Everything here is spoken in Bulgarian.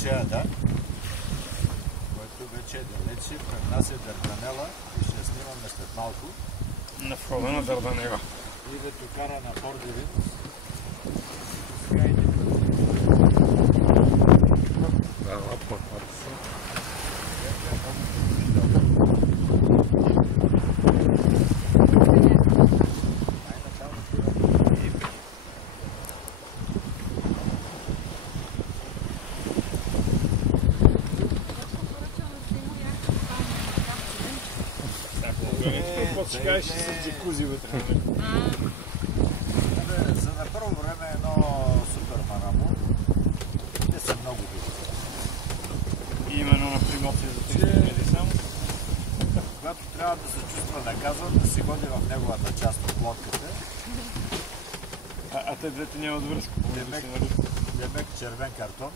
случая, да, който вече е далече, пред нас е Дарданела и ще снимаме след малко. На входа на Дарданела. И ветокара на Пордевин. Сега иде Да, лапата са. Сега ще с джакузи вътре. За на първо време е едно супер марамо. Те са много добри. Именно на примоция за 30 само. Когато трябва да се чувства наказан, да си ходи в неговата част от лодката. А те двете нямат връзка. Демек червен картон.